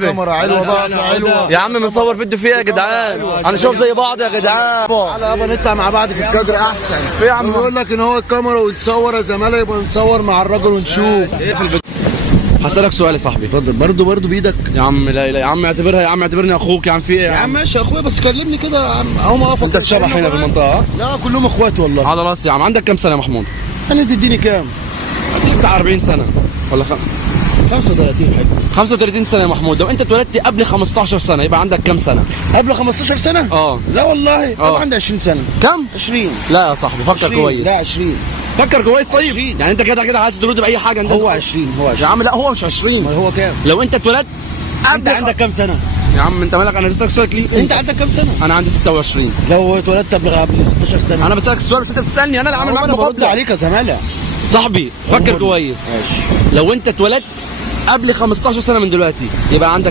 صاحبي؟ الكاميرا حلوه بقى، حلوه يا عم بنصور فيديو فيها يا جدعان، هنشوف زي بعض يا جدعان. تعالى يابا نطلع مع بعض في الكادر احسن. في يا عم بيقول لك ان هو الكاميرا ويتصور يا زماله، يبقى نصور مع الراجل ونشوف. هسألك سؤال يا صاحبي. اتفضل. برضه بايدك يا عم لا يا عم اعتبرها، يا عم اعتبرني اخوك يا عم. في ايه يا عم؟ ماشي يا اخويا، بس كلمني كده يا عم. اهو اقف. انت تشبح هنا في المنطقه؟ لا كلهم اخوات والله. على راسي يا عم. عندك كام سنه يا محمود؟ انا تديني كام؟ اديك بتاع 40 سنه ولا 35. حلو. 35 سنه يا محمود. لو انت اتولدت قبل 15 سنه يبقى عندك كام سنه؟ قبل 15 سنه؟ لا والله. طب عندي 20 سنه. كم؟ 20. لا يا صاحبي فكر 20. كويس. لا 20. فكر كويس. طيب 20. يعني انت كده عايز ترد باي حاجه. انت هو 20. هو 20 يا عم. لا هو مش 20. امال هو كام؟ لو انت اتولدت انت عندك كام سنه؟ يا عم انت مالك؟ انا بسالك سؤال ليه؟ انت عندك كام سنه؟ انا عندي 26. لو اتولدت قبل 16 سنه؟ انا بسالك السؤال بس انت بتسالني. انا اللي عامل معاك انا برد مقابله عليك يا زماله. صاحبي. فكر كويس. ماشي. لو انت اتولدت قبل 15 سنه من دلوقتي يبقى عندك